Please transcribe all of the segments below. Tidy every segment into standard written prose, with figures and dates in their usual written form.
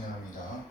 찬양합니다.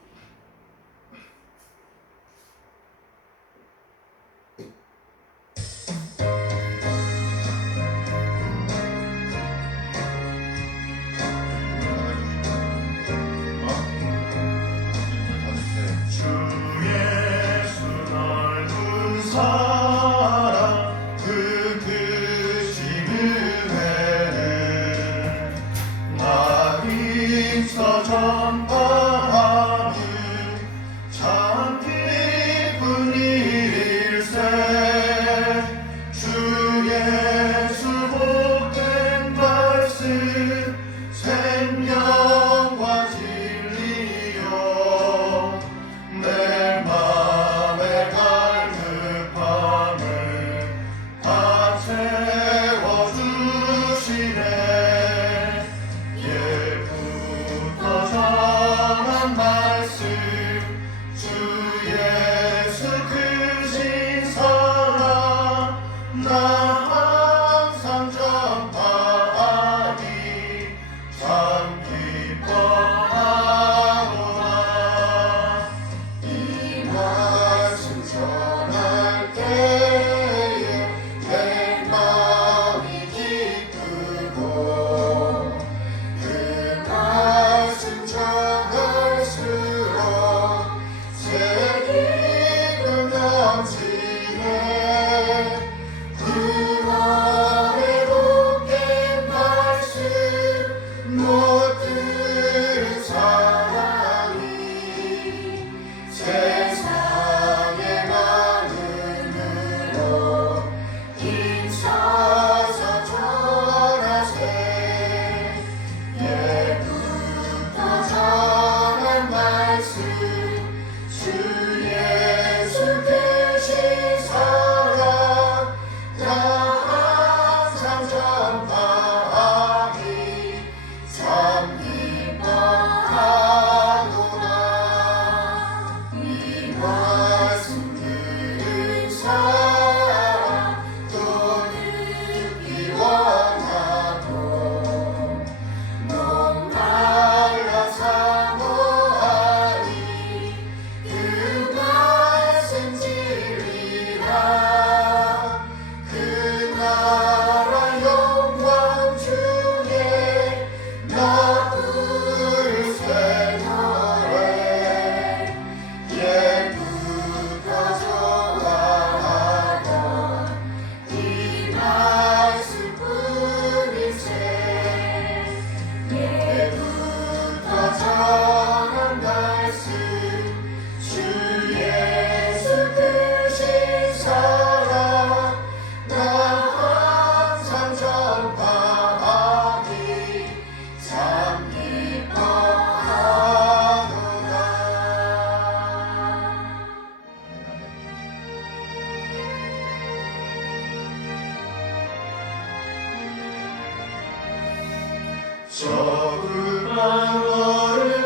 저그만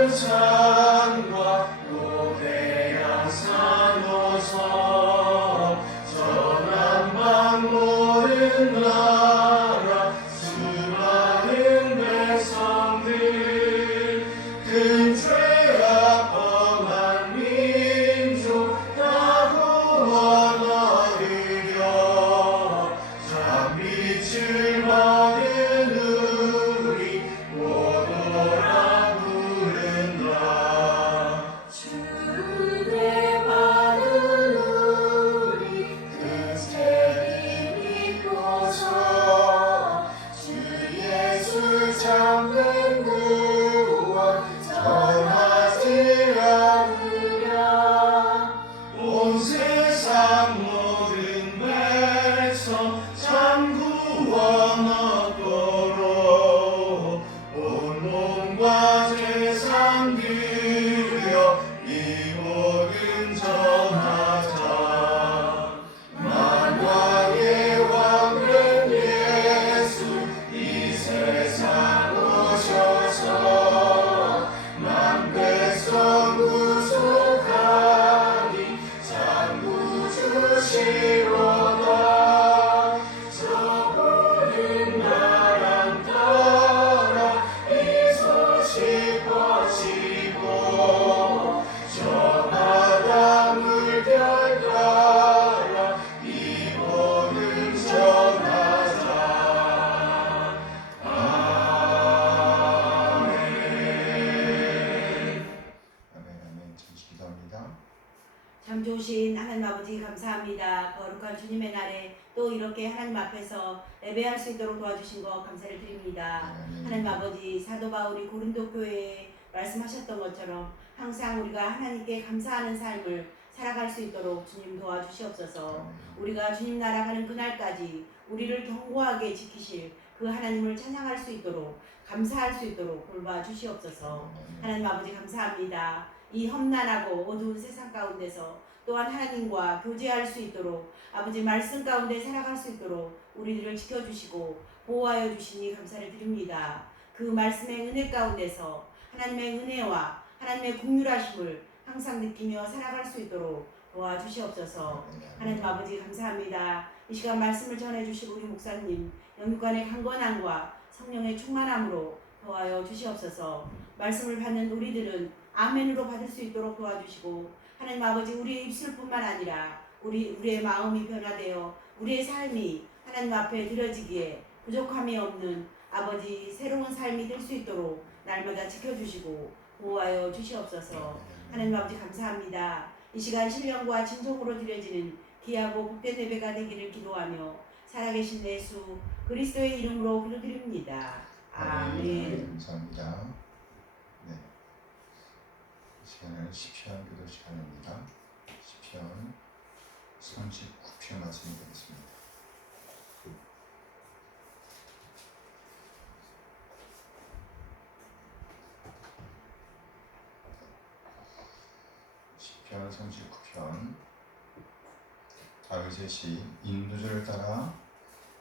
얼음산과 고대양 산호서 저남방 모든 나라 수많은 백성들 큰 죄악 범한 민족 다 구원 얻으려 참 빛을 받은 온 세상 모든 백성 참 구원 감사합니다. 거룩한 주님의 날에 또 이렇게 하나님 앞에서 예배할 수 있도록 도와주신 것 감사를 드립니다. 하나님 아버지, 사도 바울이 고린도 교회에 말씀하셨던 것처럼 항상 우리가 하나님께 감사하는 삶을 살아갈 수 있도록 주님 도와주시옵소서. 우리가 주님 날아가는 그날까지 우리를 견고하게 지키실 그 하나님을 찬양할 수 있도록, 감사할 수 있도록 돌봐주시옵소서. 하나님 아버지 감사합니다. 이 험난하고 어두운 세상 가운데서 또한 하나님과 교제할 수 있도록, 아버지 말씀 가운데 살아갈 수 있도록 우리들을 지켜주시고 보호하여 주시니 감사를 드립니다. 그 말씀의 은혜 가운데서 하나님의 은혜와 하나님의 긍휼하심을 항상 느끼며 살아갈 수 있도록 도와주시옵소서. 하나님 아버지 감사합니다. 이 시간 말씀을 전해주시고 우리 목사님 영육간의 강건함과 성령의 충만함으로 도와여 주시옵소서. 말씀을 받는 우리들은 아멘으로 받을 수 있도록 도와주시고, 하나님 아버지 우리의 입술뿐만 아니라 우리의 마음이 변화되어 우리의 삶이 하나님 앞에 드려지기에 부족함이 없는 아버지 새로운 삶이 될 수 있도록 날마다 지켜주시고 보호하여 주시옵소서. 하나님 아버지 감사합니다. 이 시간 신령과 진정으로 드려지는 귀하고 복된 예배가 되기를 기도하며 살아계신 예수 그리스도의 이름으로 기도드립니다. 아멘. 감사합니다. 네. 이 시간은 시편 기도 시간입니다. 시편 39편 말씀이 되겠습니다. 시편 39편. 다윗의 시 인도절을 따라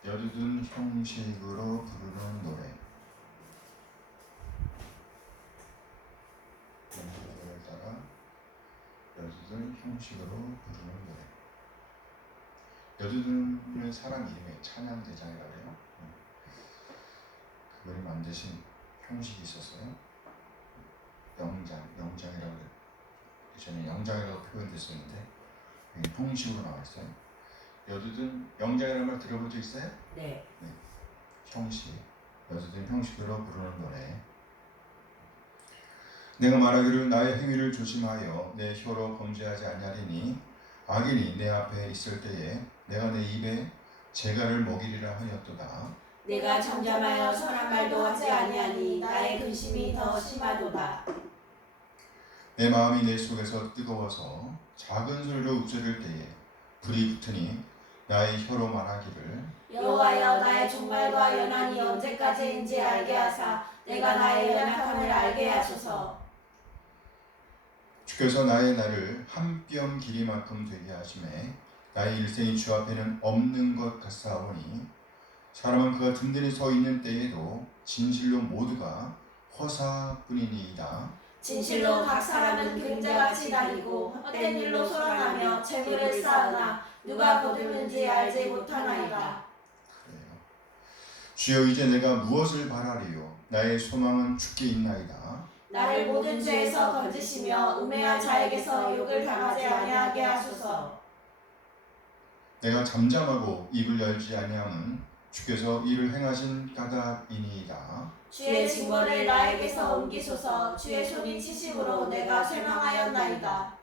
여두둔 형식으로 부르는 노래. 인도절을 따라 여두둔 형식으로 부르는 노래. 여두둔은 사람 이름의 찬양대장이라고 해요. 그분이 만드신 형식이 있었어요. 영장이라고 해요. 저는 영장이라고 표현됐었는데 형식으로 나왔어요. 여두둔 영장이라는 말 들어본 적 있어요? 네. 형식, 여두둔 형식으로 부르는 노래. 내가 말하기를 나의 행위를 조심하여 내 혀로 범죄하지 아니하리니 악인이 내 앞에 있을 때에 내가 내 입에 재갈을 먹이리라 하였도다. 내가 잠잠하여 선한 말도 하지 아니하니 나의 근심이 더 심하도다. 내 마음이 내 속에서 뜨거워서 작은 소리로 읊조릴 때에 불이 붙으니 나의 혀로 말하기를 여호와여 나의 종말과 연한이 언제까지인지 알게 하사 내가 나의 연약함을 알게 하소서. 주께서 나의 날을 한 뼘 길이만큼 되게 하심에 나의 일생이 주 앞에는 없는 것 같사오니 사람은 그가 든든히 서 있는 때에도 진실로 모두가 허사뿐이니이다. 진실로 각 사람은 그림자같이 다니고 헛된 일로 소란하며 재물을 쌓으나 누가 거두는지 알지 못하나이다. 그래요. 주여 이제 내가 무엇을 바라리요? 나의 소망은 주께 있나이다. 나를 모든 죄에서 건지시며 우매한 자에게서 욕을 당하지 아니하게 하소서. 내가 잠잠하고 입을 열지 아니함은 주께서 이를 행하신 까닭이니이다. 주의 징벌을 나에게서 옮기소서. 주의 손이 치심으로 내가 쇠망하였나이다.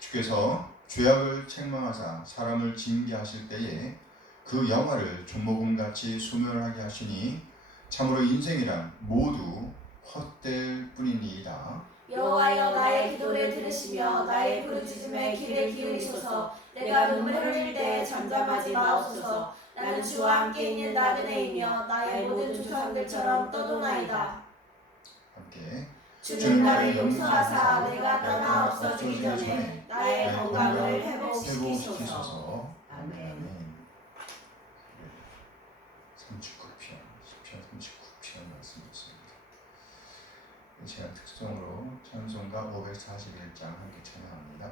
주께서 죄악을 책망하사 사람을 징계하실 때에 그 영화를 조목음같이 소멸하게 하시니 참으로 인생이란 모두 헛될 뿐이니이다. 여호와여 나의 기도를 들으시며 나의 부르짖음에 귀를 기울이소서. 내가 눈물 흘릴 때 잠잠하지 마옵소서. 나는 주와 함께 있는 나그네이며 나의 모든 조상들처럼 떠도나이다. 함께 주는 나를 용서하사 내가 떠나 없어지기 전에 나의 건강을 회복시키소서. 아멘. 39편, 10편 39편 말씀이었습니다. 제가 특성으로 찬송가 541장 함께 찬양합니다.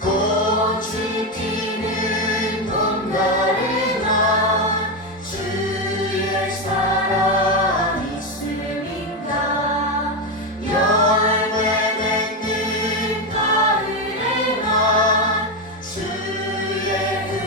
꽃이 피는 봄날의 날 주의 사랑 있음인가 열매 맺는 가을의 날 주의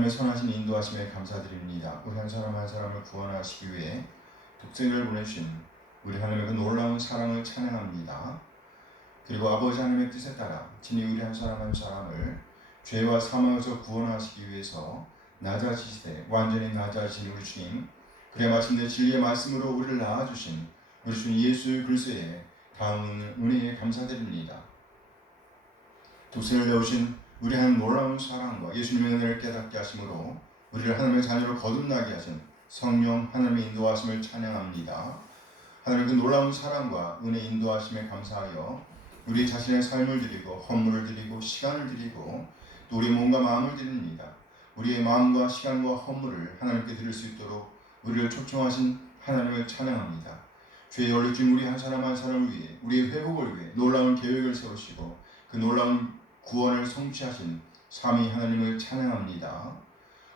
하나님의 선하신 인도하심에 감사드립니다. 우리 한 사람 한 사람을 구원하시기 위해 독생자를 보내주신 우리 하나님의 그 놀라운 사랑을 찬양합니다. 그리고 아버지 하나님의 뜻에 따라 친히 우리 한 사람 한 사람을 죄와 사망에서 구원하시기 위해서 낮아지시되 완전히 낮아지신 우리 주님, 그래 마침내 진리의 말씀으로 우리를 낳아주신 우리 주님 예수 그리스도의 다음 은혜에 감사드립니다. 독생을 내오신 우리 하나님 놀라운 사랑과 예수님의 은혜를 깨닫게 하심으로 우리를 하나님의 자녀로 거듭나게 하신 성령 하나님의 인도하심을 찬양합니다. 하나님의 그 놀라운 사랑과 은혜 인도하심에 감사하여 우리 자신의 삶을 드리고 헌물을 드리고 시간을 드리고 또 우리 몸과 마음을 드립니다. 우리의 마음과 시간과 헌물을 하나님께 드릴 수 있도록 우리를 초청하신 하나님을 찬양합니다. 죄에 얼룩진 우리 한 사람 한 사람을 위해 우리의 회복을 위해 놀라운 계획을 세우시고 그 놀라운 구원을 성취하신 삼위 하나님을 찬양합니다.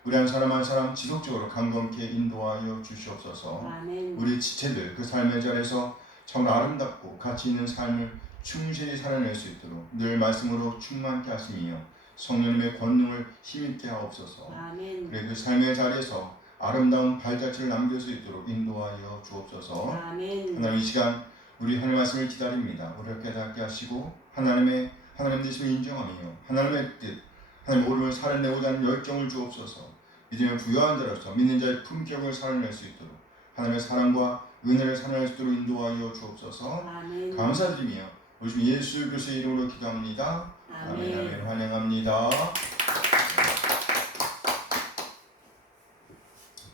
우리 한 사람 한 사람 지속적으로 강건케 인도하여 주시옵소서. 아멘. 우리 지체들 그 삶의 자리에서 참 아름답고 가치 있는 삶을 충실히 살아낼 수 있도록 늘 말씀으로 충만케 하시며 성령님의 권능을 힘있게 하옵소서. 아멘. 그래 그 삶의 자리에서 아름다운 발자취를 남길 수 있도록 인도하여 주옵소서. 아멘. 하나님 이 시간 우리 하나님의 말씀을 기다립니다. 우리를 깨닫게 하시고 하나님 되심을 인정하며 하나님의 뜻, 하나님 오름을 살아내고자 하는 열정을 주옵소서. 믿음의 부여한 자로서 믿는 자의 품격을 살아낼 수 있도록 하나님의 사랑과 은혜를 살아낼 수 있도록 인도하여 주옵소서. 아멘. 감사드리며 우리 주 예수 그리스도의 이름으로 기도합니다. 아멘. 아멘. 환영합니다.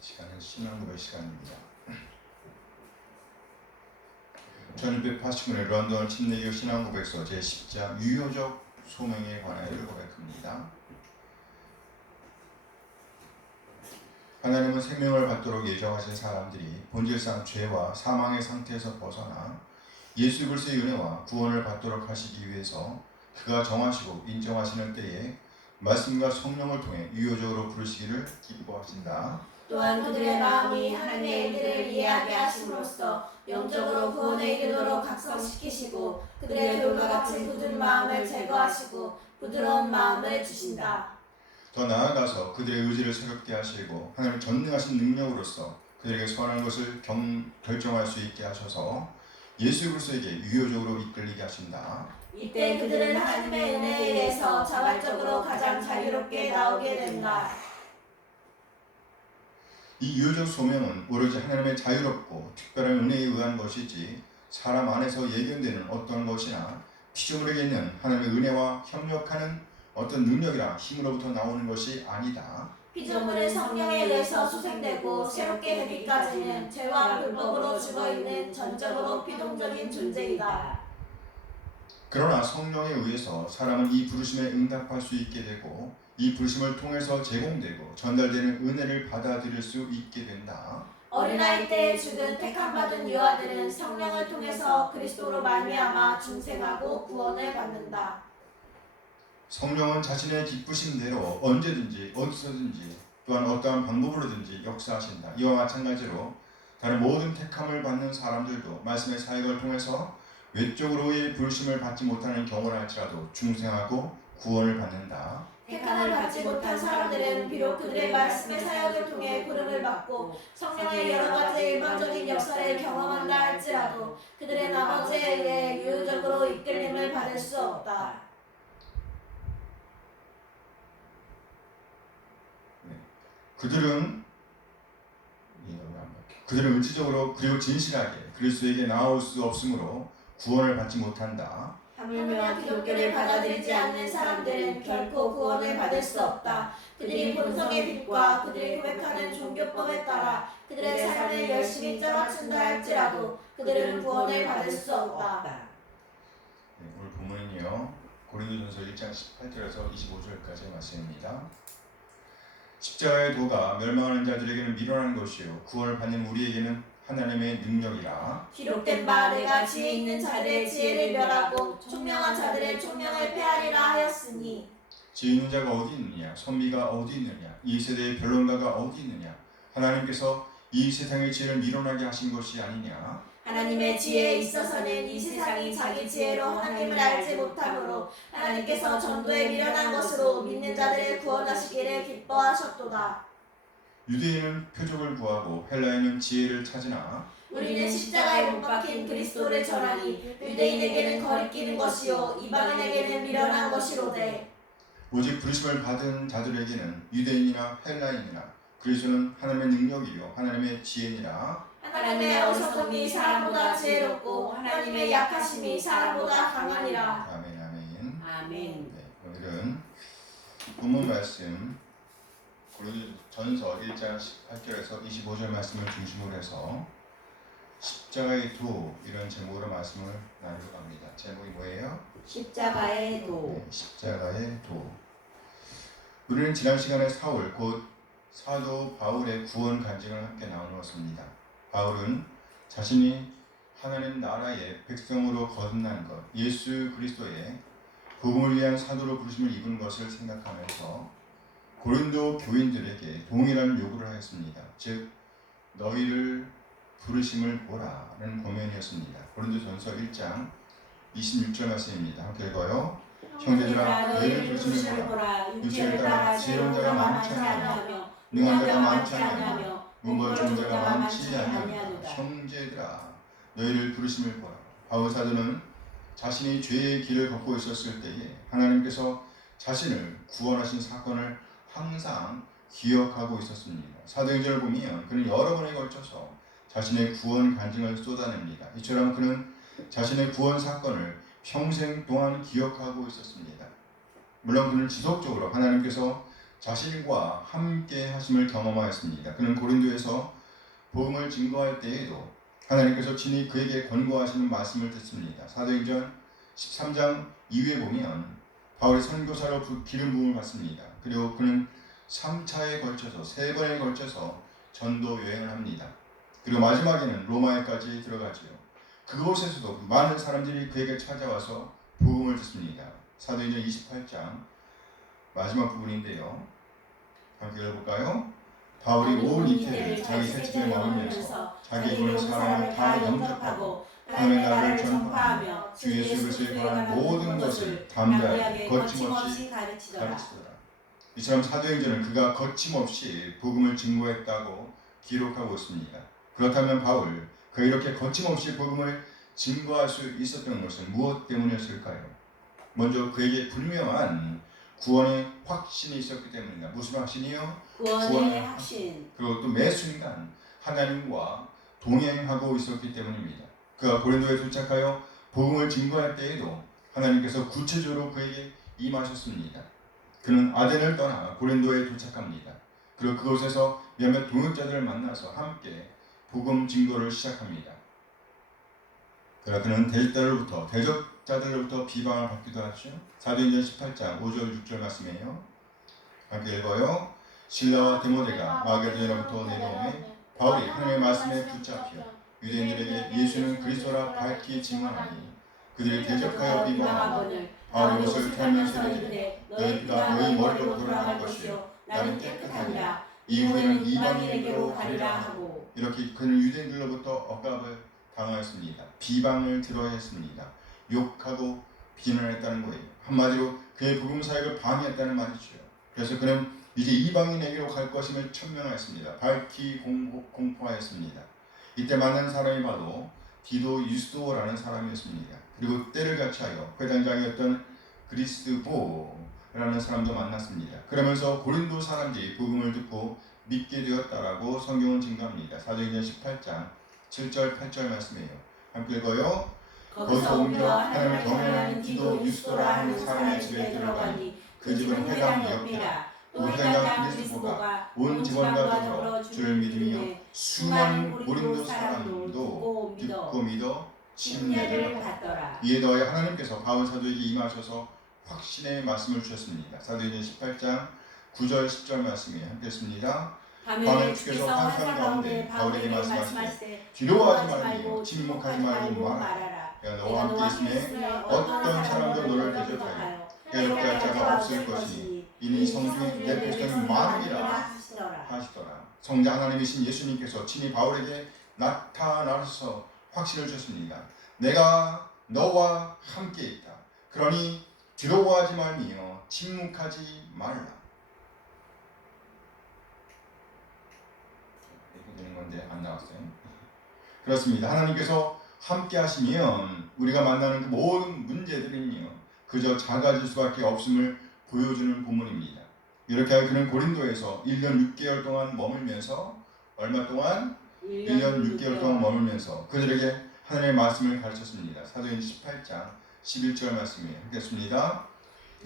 시간은 신앙고백 시간입니다. 1680년에 런던 침례교 신앙고백서 제10장 유효적 소명에 관하여 고백합니다. 하나님은 생명을 받도록 예정하신 사람들이 본질상 죄와 사망의 상태에서 벗어나 예수 그리스도의 은혜와 구원을 받도록 하시기 위해서 그가 정하시고 인정하시는 때에 말씀과 성령을 통해 유효적으로 부르시기를 기뻐하신다. 또한 그들의 마음이 하나님의 일들을 이해하게 하심으로써 영적으로 구원에 이르도록 각성시키시고 그들의 돌과 같이 굳은 마음을 제거하시고 부드러운 마음을 주신다. 더 나아가서 그들의 의지를 새롭게 하시고 하나님 전능하신 능력으로서 그들에게 선한 것을 결정할 수 있게 하셔서 예수 그리스도에게 유효적으로 이끌리게 하신다. 이때 그들은 하나님의 은혜에 의해서 자발적으로 가장 자유롭게 나오게 된다. 이 유효적 소명은 오로지 하나님의 자유롭고 특별한 은혜에 의한 것이지 사람 안에서 예견되는 어떤 것이나 피조물에게 있는 하나님의 은혜와 협력하는 어떤 능력이나 힘으로부터 나오는 것이 아니다. 피조물은 성령에 의해서 수생되고 새롭게 되기까지는 죄와 불법으로 죽어있는 전적으로 피동적인 존재이다. 그러나 성령에 의해서 사람은 이 부르심에 응답할 수 있게 되고 이 부르심을 통해서 제공되고 전달되는 은혜를 받아들일 수 있게 된다. 어린아이 때에 죽은 택함받은 유아들은 성령을 통해서 그리스도로 말미암아 중생하고 구원을 받는다. 성령은 자신의 기쁘심대로 언제든지 어디서든지 또한 어떠한 방법으로든지 역사하신다. 이와 마찬가지로 다른 모든 택함을 받는 사람들도 말씀의 사역을 통해서 외적으로의 부르심을 받지 못하는 경우라 할지라도 중생하고 구원을 받는다. 택함을 받지 못한 사람들은 비록 그들의 말씀의 사역을 통해 부름을 받고 성령의 여러 가지 일반적인 역사를 경험한다 할지라도 그들의 나머지에 의해 유효적으로 이끌림을 받을 수 없다. 그들은 의지적으로 그리고 진실하게 그리스도에게 나올 수 없으므로 구원을 받지 못한다. 하물며 기독교를 받아들이지 않는 사람들은 결코 구원을 받을 수 없다. 그들이 본성의 빛과 그들이 고백하는 종교법에 따라 그들의 삶을 열심히 짜맞춘다 할지라도 그들은 구원을 받을 수 없다. 오늘 본문은요 고린도전서 1장 18절에서 25절까지의 말씀입니다. 십자가의 도가 멸망하는 자들에게는 미련한 것이요 구원을 받는 우리에게는 하나님의 능력이라. 기록된 바 내가 지혜 있는 자들의 지혜를 멸하고 총명한 자들의 총명을 폐하리라 하였으니. 지혜 있는 자가 어디 있느냐, 선비가 어디 있느냐, 이 세대의 변론가가 어디 있느냐. 하나님께서 이 세상의 지혜를 미련하게 하신 것이 아니냐. 하나님의 지혜에 있어서는 이 세상이 자기 지혜로 하나님을 알지 못하므로 하나님께서 전도에 미련한 것으로 믿는 자들을 구원하시기를 기뻐하셨도다. 유대인은 표적을 구하고 헬라인은 지혜를 찾으나 우리는 십자가에 못 박힌 그리스도를 전하니 유대인에게는 거리끼는 것이요 이방인에게는 미련한 것이로되 오직 부르심을 받은 자들에게는 유대인이나 헬라인이나 그리스도는 하나님의 능력이요 하나님의 지혜니라. 하나님의 어리석음이 사람보다 지혜롭고 하나님의 약하심이 사람보다 강하니라. 아멘 아멘. 아멘. 네, 오늘은 본문 말씀 고린도전서 1장 18절에서 25절 말씀을 중심으로 해서 십자가의 도 이런 제목으로 말씀을 나누고 갑니다. 제목이 뭐예요? 십자가의 도. 네, 십자가의 도. 우리는 지난 시간에 사울 곧 사도 바울의 구원 간증을 함께 나누었습니다. 바울은 자신이 하나님 나라의 백성으로 거듭난 것, 예수 그리스도의 복음을 위한 사도로 부르심을 입은 것을 생각하면서 고린도 교인들에게 동일한 요구를 하였습니다. 즉 너희를 부르심을 보라는 고면이었습니다. 고린도전서 1장 26절 말씀입니다. 함께 읽어요. 형제들아 너희를 부르심을 보라. 육체를 따라 지혜로운 자가 많지 아니하며 능한 자가 많지 아니하며 아니하며 문벌 좋은 자가 많지 많지 아니하노라. 아니하노라. 형제들아 너희를 부르심을 보라. 바울 사도는 자신이 죄의 길을 걷고 있었을 때에 하나님께서 자신을 구원하신 사건을 항상 기억하고 있었습니다. 사도행전을 보면 그는 여러 번에 걸쳐서 자신의 구원 간증을 쏟아냅니다. 이처럼 그는 자신의 구원 사건을 평생 동안 기억하고 있었습니다. 물론 그는 지속적으로 하나님께서 자신과 함께 하심을 경험하였습니다. 그는 고린도에서 복음을 증거할 때에도 하나님께서 친히 그에게 권고하시는 말씀을 듣습니다. 사도행전 13장 이후에 보면 바울이 선교사로 기름 부음을 받습니다. 그리고 그는 3차에 걸쳐서 3번에 걸쳐서 전도 여행을 합니다. 그리고 마지막에는 로마에까지 들어가지요. 그곳에서도 많은 사람들이 그에게 찾아와서 복음을 듣습니다. 사도행전 28장 마지막 부분인데요. 함께 읽어볼까요? 바울이 온 이태를 자기 새집에 머물면서 자기 입으로 사람을 다 영접하고 하나님의 나라를 전파하며 주 예수 그리스도에 관한 모든 것을 담대하게 거침없이 가르치더라. 이처럼 사도행전은 그가 거침없이 복음을 증거했다고 기록하고 있습니다. 그렇다면 바울, 그가 이렇게 거침없이 복음을 증거할 수 있었던 것은 무엇 때문이었을까요? 먼저 그에게 분명한 구원의 확신이 있었기 때문입니다. 무슨 확신이요? 구원의 확신. 그리고 또 매 순간 하나님과 동행하고 있었기 때문입니다. 그가 고린도에 도착하여 복음을 증거할 때에도 하나님께서 구체적으로 그에게 임하셨습니다. 그는 아덴을 떠나 고린도에 도착합니다. 그리고 그곳에서 몇몇 동역자들을 만나서 함께 복음 증거를 시작합니다. 그러나 그는 대적자들로부터 비방을 받기도 하죠. 사도행전 18장 5절 6절 말씀이에요. 함께 읽어요. 실라와 디모데가 마게도냐로부터 내려오매 바울이 하나님의 말씀에 붙잡혀 유대인들에게 예수는 그리스도라 밝히 증언하니 그들이 대적하여 비방하고 바울의 옷을 털면서 이르되 너희 피가 너희 머리로 돌아갈 것이요 나는 깨끗하니라. 이후에는 이방인에게로 가리라 하고 이렇게 그는 유대인들로부터 억압을 당하였습니다. 비방을 들어야 했습니다. 욕하고 비난했다는 거예요. 한마디로 그의 복음 사역을 방해했다는 말이죠. 그래서 그는 이제 이방인에게로 갈 것임을 천명하였습니다. 밝히 공포하였습니다. 이때 만난 사람이 바로 디도 유스도라는 사람이었습니다. 그리고 때를 같이하여 회당장이었던 그리스도라는 사람도 만났습니다. 그러면서 고린도 사람들이 복음을 듣고 믿게 되었다라고 성경은 증거합니다. 사도행전 18장 7절 8절 말씀이에요. 함께 읽어요. 거기서 옮겨 하나님을 경외하는 디도 유스도라 하는 사람의 집에 들어가니 그 집은 회당 옆이라. 또 회당장 그리스도가 온 직원과 더불어 주를 믿으며 수많은 고린도 사람들도 듣고 믿어 침례를 받더라. 이에 더해 하나님께서 바울 사도에게 임하셔서 확신의 말씀을 주셨습니다. 사도행전 18장 9절 10절 말씀에 함께 했습니다. 밤에 주께서 환상 가운데 바울에게 말씀하시되 두려워하지 말고 침묵하지 말고 말하라. 내가 너와 함께 있음에 어떤 사람도 너를 대적하여 해롭게 할 자가 없을 것이니 이는 성중에 내 백성이 많으리라 하시더라. 성자 하나님이신 예수님께서 친히 바울에게 나타나셔서 확신을 주셨습니다. 내가 너와 함께 있다. 그러니 두려워하지 말며 침묵하지 말라. 이렇게 되는 건데 안 나왔어요. 그렇습니다. 하나님께서 함께 하시면 우리가 만나는 그 모든 문제들은요 그저 작아질 수밖에 없음을 보여주는 본문입니다. 이렇게 하여 그는 고린도에서 1년 6개월 동안 머물면서 얼마 동안? 1년 6개월 동안 머물면서 그들에게 하나님의 말씀을 가르쳤습니다. 사도행 18장 11절 말씀이에요. 읽겠습니다.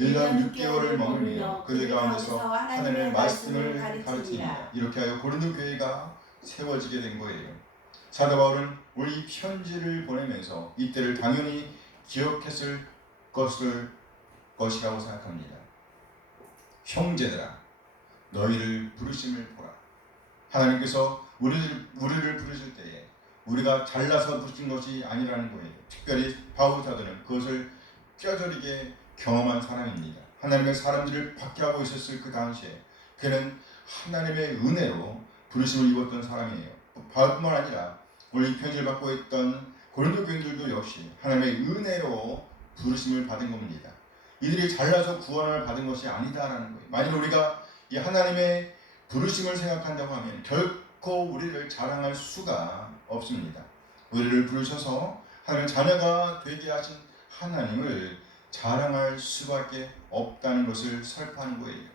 1년 6개월을 머물며 그들 가운데서 하나님의 말씀을 가르치니라. 이렇게 하여 고린도 교회가 세워지게 된 거예요. 사도 바울은 우리 편지를 보내면서 이때를 당연히 기억했을 것이라고 생각합니다. 형제들아, 너희를 부르심을 보라. 하나님께서 우리를 부르실 때에 우리가 잘나서 부르신 것이 아니라는 거예요. 특별히 바울 사도는 그것을 뼈저리게 경험한 사람입니다. 하나님의 사람들을 박해하고 있었을 그 당시에 그는 하나님의 은혜로 부르심을 입었던 사람이에요. 바울뿐만 아니라 오늘 이 편지를 받고 있던 고린도 교인들도 역시 하나님의 은혜로 부르심을 받은 겁니다. 이들이 잘나서 구원을 받은 것이 아니다라는 거예요. 만일 우리가 이 하나님의 부르심을 생각한다고 하면 결코 우리를 자랑할 수가 없습니다. 우리를 부르셔서 하나님의 자녀가 되게 하신 하나님을 자랑할 수밖에 없다는 것을 설파하는 거예요.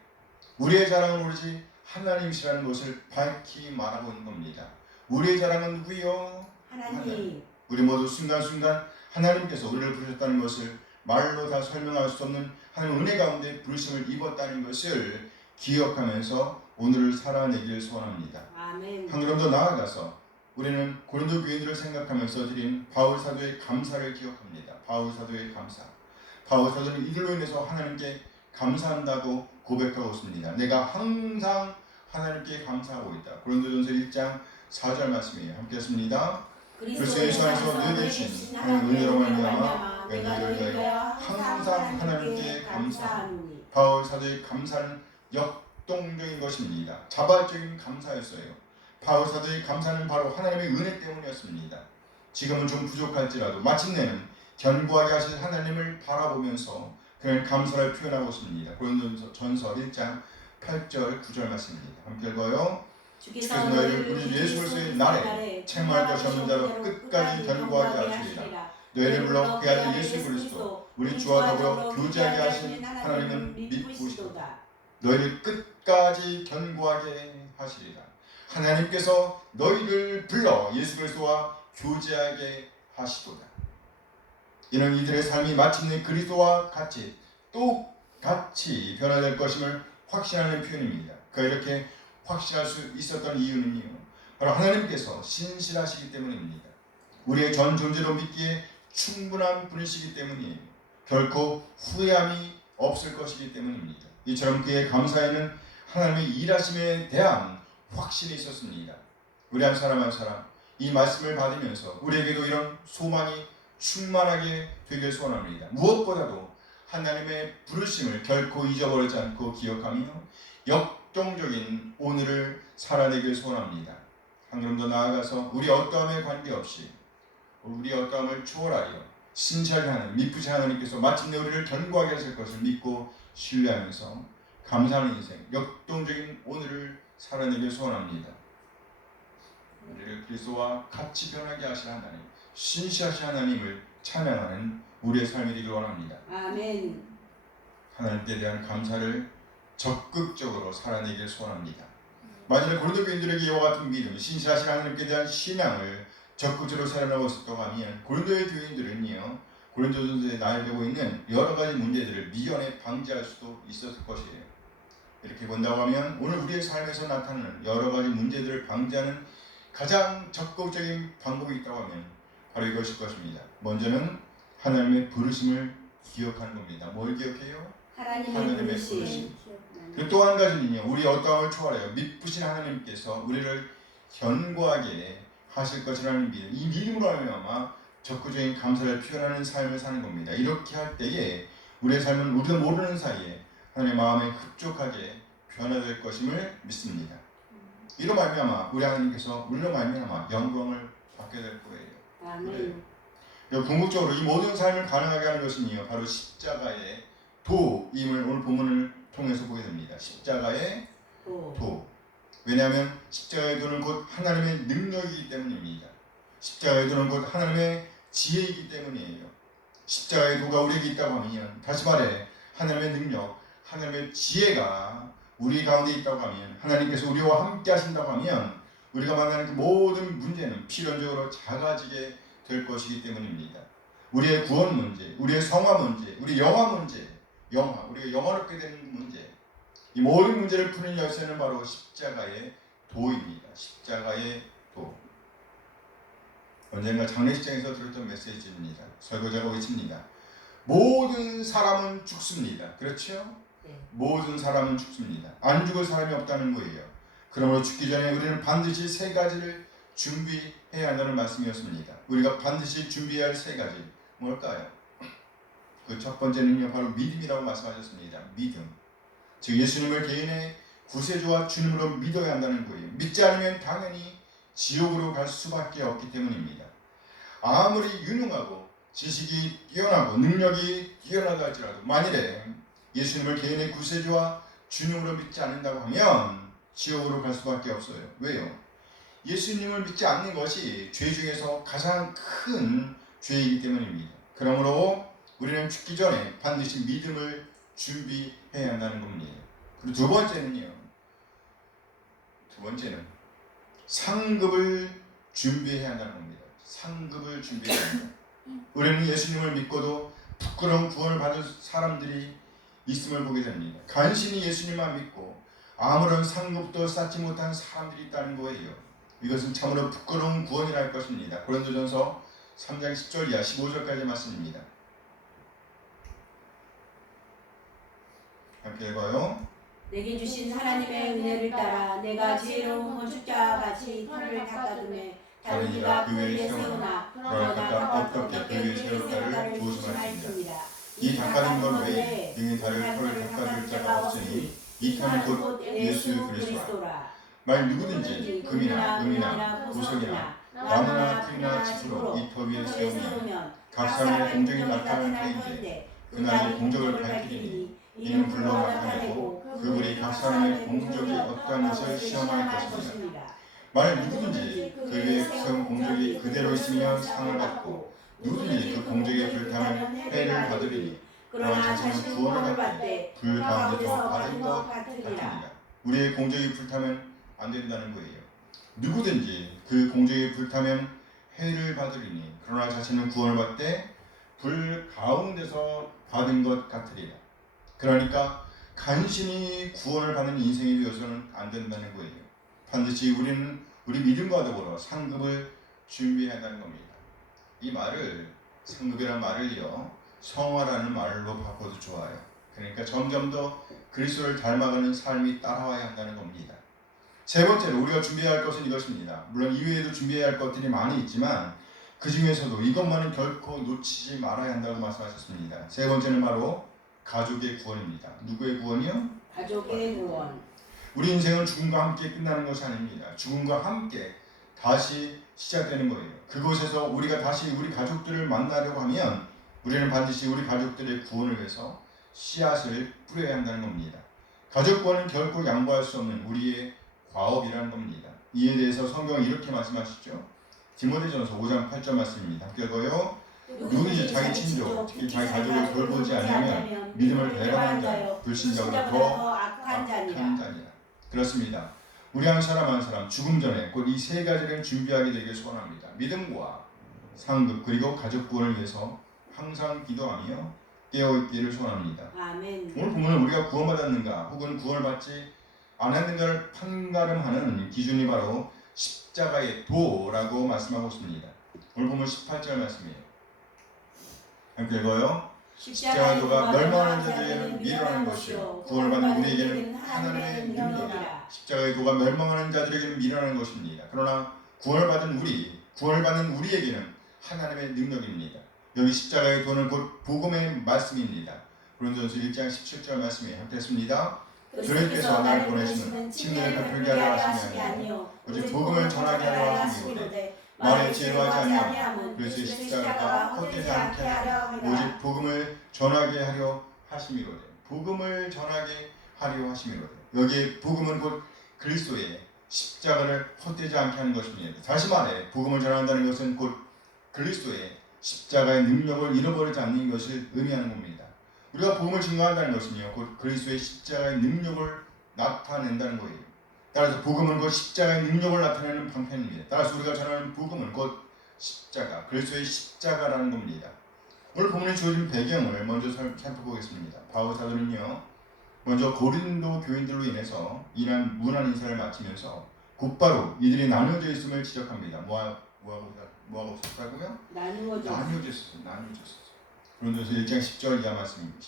우리의 자랑은 오로지 하나님이시라는 것을 밝히 말하고 있는 겁니다. 우리의 자랑은 누구요? 하나님. 우리 모두 순간순간 하나님께서 우리를 부르셨다는 것을 말로 다 설명할 수 없는 하나님 은혜 가운데 부르심을 입었다는 것을 기억하면서 오늘을 살아내길 소원합니다. 아멘. 한 걸음 더 나아가서 우리는 고린도 교인들을 생각하면서 드린 바울 사도의 감사를 기억합니다. 바울 사도의 감사. 바울 사도는 이들로 인해서 하나님께 감사한다고 고백하고 있습니다. 내가 항상 하나님께 감사하고 있다. 고린도전서 1장 4절 말씀이에요. 함께 했습니다. 그리스도 예수 안에서 너희에게 주신 하나님의 은혜로 말미암아 내가 너희를 위하여 항상 하나님께 감사하노니. 바울 사도의 감사는 역동적인 것입니다. 자발적인 감사였어요. 바울 사도의 감사는 바로 하나님의 은혜 때문이었습니다. 지금은 좀 부족할지라도 마침내는 견고하게 하신 하나님을 바라보면서 그는 감사를 표현하고 있습니다. 고린도전서 1장 8절 9절 말씀입니다. 함께 읽어요. 주께서 너희를 우리 예수 그리스도의 날에 책망할 것이 없는 자로 끝까지 견고하게 하시리라. 너희를 불러 그 아들 예수 그리스도 우리 주와 더불어 교제하게 하신 하나님은 믿으시도다. 너희를 끝까지 견고하게 하시리라. 하나님께서 너희를 불러 예수 그리스도와 교제하게 하시도다. 이는 이들의 삶이 마침내 그리스도와 같이 똑같이 변화될 것임을 확신하는 표현입니다. 그가 이렇게 확신할 수 있었던 이유는요, 바로 하나님께서 신실하시기 때문입니다. 우리의 전 존재로 믿기에 충분한 분이시기 때문이에요. 결코 후회함이 없을 것이기 때문입니다. 이처럼 그의 감사에는 하나님의 일하심에 대한 확신이 있었습니다. 우리 한 사람 한 사람 이 말씀을 받으면서 우리에게도 이런 소망이 충만하게 되길 소원합니다. 무엇보다도 하나님의 부르심을 결코 잊어버리지 않고 기억하며 역동적인 오늘을 살아내길 소원합니다. 한 걸음 더 나아가서 우리 어떠함에 관계없이 우리 어떠함을 초월하여 신실하게 하는 미쁘신 하나님께서 마침내 우리를 견고하게 하실 것을 믿고 신뢰하면서 감사하는 인생, 역동적인 오늘을 살아내길 소원합니다. 우리를 그리스도와 같이 변하게 하실 하나님, 신실하신 하나님을 찬양하는 우리의 삶이 되길 원합니다. 아멘. 하나님께 대한 감사를 적극적으로 살아내길 소원합니다. 만일 고린도 교인들에게 이와 같은 믿음, 신실하신 하나님께 대한 신앙을 적극적으로 살아나고 있었다고 하면 고린도의 교인들은요, 고린도전서에 나열되고 있는 여러 가지 문제들을 미연에 방지할 수도 있었을 것이에요. 이렇게 본다고 하면 오늘 우리의 삶에서 나타나는 여러 가지 문제들을 방지하는 가장 적극적인 방법이 있다고 하면 바로 이것일 것입니다. 먼저는 하나님의 부르심을 기억하는 겁니다. 뭘 기억해요? 하나님의 부르심. 그리고 또 한 가지는요, 우리 어떠함을 초월하여 믿으신 하나님께서 우리를 견고하게 하실 것이라는 믿음, 이 믿음으로 하면 적극적인 감사를 표현하는 삶을 사는 겁니다. 이렇게 할 때에 우리의 삶은 우리도 모르는 사이에 하나님의 마음에 흡족하게 변화될 것임을 믿습니다. 이로 말미암아 우리 하나님께서 우리로 말미암아 영광을 받게 될 거예요. 아멘. 궁극적으로 이 모든 삶을 가능하게 하는 것은요, 바로 십자가의 도임을 오늘 본문을 통해서 보게 됩니다. 십자가의 도. 왜냐하면 십자가의 도는 곧 하나님의 능력이기 때문입니다. 십자가의 도는 곧 하나님의 지혜이기 때문이에요. 십자가의 도가 우리에게 있다고 하면, 다시 말해 하나님의 능력, 하나님의 지혜가 우리 가운데 있다고 하면, 하나님께서 우리와 함께 하신다고 하면 우리가 만나는 그 모든 문제는 필연적으로 작아지게 될 것이기 때문입니다. 우리의 구원 문제, 우리의 성화 문제, 우리 영화 문제, 우리가 영화롭게 되는 문제, 이 모든 문제를 푸는 열쇠는 바로 십자가의 도입니다. 십자가의 도. 언젠가 장례식장에서 들었던 메시지입니다. 설교자가 외칩니다. 모든 사람은 죽습니다. 그렇죠? 네. 모든 사람은 죽습니다. 안 죽을 사람이 없다는 거예요. 그러므로 죽기 전에 우리는 반드시 세 가지를 준비해야 한다는 말씀이었습니다. 우리가 반드시 준비해야 할 세 가지 뭘까요? 그 첫 번째는요, 바로 믿음이라고 말씀하셨습니다. 믿음. 즉 예수님을 개인의 구세주와 주님으로 믿어야 한다는 거예요. 믿지 않으면 당연히 지옥으로 갈 수밖에 없기 때문입니다. 아무리 유능하고 지식이 뛰어나고 능력이 뛰어나다 할지라도 만일에 예수님을 개인의 구세주와 주님으로 믿지 않는다고 하면 지옥으로 갈 수밖에 없어요. 왜요? 예수님을 믿지 않는 것이 죄 중에서 가장 큰 죄이기 때문입니다. 그러므로 우리는 죽기 전에 반드시 믿음을 준비해야 한다는 겁니다. 그리고 두 번째는 상급을 준비해야 한다는 겁니다. 상급을 준비해야 한다. 우리는 예수님을 믿고도 부끄러운 구원을 받을 사람들이 있음을 보게 됩니다. 간신히 예수님만 믿고 아무런 상급도 쌓지 못한 사람들이 있다는 거예요. 이것은 참으로 부끄러운 구원이라 할 것입니다. 고린도전서 3장 10절 이하 15절까지 말씀입니다. 함께 읽어요. 내게 주신 하나님의 은혜를 따라 내가 지혜로운 건축자와 같이 터를 닦아두매 다른 이가 그 위에 세우나 그러나 각각 어떻게 그 위에 세울까를 조심하였습니다. 이 닦아둔 것 외에 능히 다를 터를 닦아줄 자가 없으니 이 터는 곧 예수 그리스도라. 만일 누구든지 금이나 은이나 보석이나 나무나 풀이나 짚으로 이 터 위에 세우면 각 사람의 공적이 나타날 때인데 그날이 공적을 밝히리니 이는 불로 나타내고 그 불이 각 사람의 공적이 어떠한 것을 시험할 것입니다. 만일 누구든지 그 위에 세운 공적이 그대로 있으면 상을 받고 누구든지 그 공적에 불타면 해를 받으리니 그러나 자신은 구원을 받되 불 가운데서 받은 것 같으리라. 우리의 공적이 불타면 안 된다는 거예요. 누구든지 그 공적이 불타면 해를 받으리니 그러나 자신은 구원을 받되 불 가운데서 받은 것 같으리라. 그러니까 간신히 구원을 받는 인생이 되어서는 안 된다는 거예요. 반드시 우리는 우리 믿음과 더불어 상급을 준비해야 한다는 겁니다. 이 말을, 상급이라는 말을요, 성화라는 말로 바꿔도 좋아요. 그러니까 점점 더 그리스도를 닮아가는 삶이 따라와야 한다는 겁니다. 세 번째로 우리가 준비해야 할 것은 이것입니다. 물론 이외에도 준비해야 할 것들이 많이 있지만 그 중에서도 이것만은 결코 놓치지 말아야 한다고 말씀하셨습니다. 세 번째는 바로 가족의 구원입니다. 누구의 구원이요? 가족의 구원. 우리 인생은 죽음과 함께 끝나는 것이 아닙니다. 죽음과 함께 다시 시작되는 거예요. 그곳에서 우리가 다시 우리 가족들을 만나려고 하면 우리는 반드시 우리 가족들의 구원을 위해서 씨앗을 뿌려야 한다는 겁니다. 가족 구원은 결코 양보할 수 없는 우리의 과업이라는 겁니다. 이에 대해서 성경은 이렇게 말씀하시죠. 디모데전서 5장 8절 말씀입니다. 함께 읽어요. 누구든지 자기 친족, 특히 자기 가족을 돌보지 않으면 믿음을 배반한 자요 불신자보다 더 악한 자니라. 그렇습니다. 우리 한 사람 죽음 전에 곧 이 세 가지를 준비하게 되길 소원합니다. 믿음과 상급 그리고 가족 구원을 위해서 항상 기도하며 깨어있기를 소원합니다. 아멘. 오늘 본문은 우리가 구원받았는가 혹은 구원을 받지 않았는가를 판가름하는 기준이 바로 십자가의 도라고 말씀하고 있습니다. 오늘 본문 18절 말씀이에요. 함께 읽어요. 십자가의 도가 멸망하는 자들에게는 미련한 것이요 구원을 받는 우리에게는 하나님의 능력이라. 십자가의 도가 멸망하는 자들에게는 미련한 것입니다. 그러나 구원을 받는 우리에게는 하나님의 능력입니다. 여기 십자가의 도는 곧 복음의 말씀입니다. 고린도전서 1장 17절 말씀에 함께했습니다. 그리스도께서 나를 보내시는 침례를 베풀게 하려 하심이 아니요 오직 복음을 전하게 하려 하심이오되 말에 지혜로 하지 아니하고 아니함은 그리스도의 그리스도의 십자가가 헛되지 않게 하려 함이라. 오직 복음을 전하게 하려 하심이로되. 복음을 전하게 하려 하심이로되. 여기에 복음은 곧 그리스도의 십자가를 헛되지 않게 하는 것입니다. 다시 말해 복음을 전한다는 것은 곧 그리스도의 십자가의 능력을 잃어버리지 않는 것을 의미하는 겁니다. 우리가 복음을 증거한다는 것은요, 곧 그리스도의 십자가의 능력을 나타낸다는 거예요. 따라서 복음은 곧 십자가의 능력을 나타내는 방편입니다. 따라서 우리가 전하는 복음은 곧 십자가, 그리스도의 십자가라는 겁니다. 오늘 본문에 주어진 배경을 먼저 살펴보겠습니다. 바울 사도는요, 먼저 고린도 교인들로 인해서 인한 문안 인사를 마치면서 곧바로 이들이 나누어져 있음을 지적합니다. 뭐하고 있었다고요? 나뉘어졌어요. 고린도서 1장 10절 이하 말씀입니다.